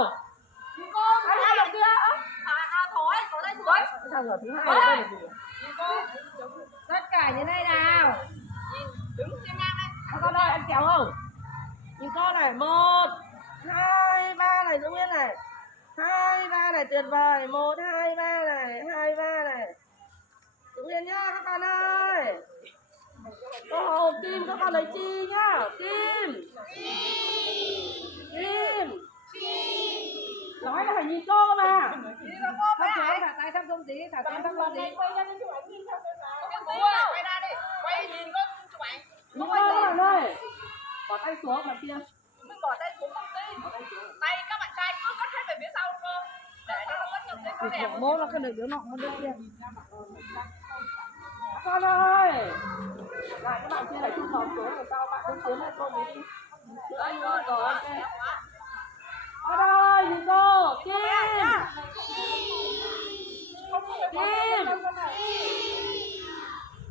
nào. Ai đầu kia. Thôi, có tay xuống. Sao giờ thứ hai là được gì? Tất cả như này nào. Đứng trên ngang đây. Con ơi, ăn kéo không? Nhìn con này, 1, 2, 3 này, giữ nguyên này. 2, 3 này, tuyệt vời. 1, 2, 3 này, 2, 3 này. Giữ nguyên nhá các con ơi. Cô Hồng, Kim, các con lấy chi nhá. Kim. Kim. Nói là phải nhìn cô mà. Không cháu thả tay thăm công tí, thả tay thăm công tí. Quay ra đi chụp ảnh nhìn không? Quay ra đi, quay nhìn con chụp ảnh. Đúng rồi các bạn ơi. Bỏ tay xuống mặt kia. Mình bỏ tay xuống công ty. Tay các bạn trai cứ cất hết về phía sau cơ. Để cho nó mất nhầm tên đẹp. Bố nó cần được đứa nọ đứa kia. Con ơi. Lại các bạn kia lại chung nhóm xuống rồi sao bạn cứ tiến lên con đi. Nữa rồi ok.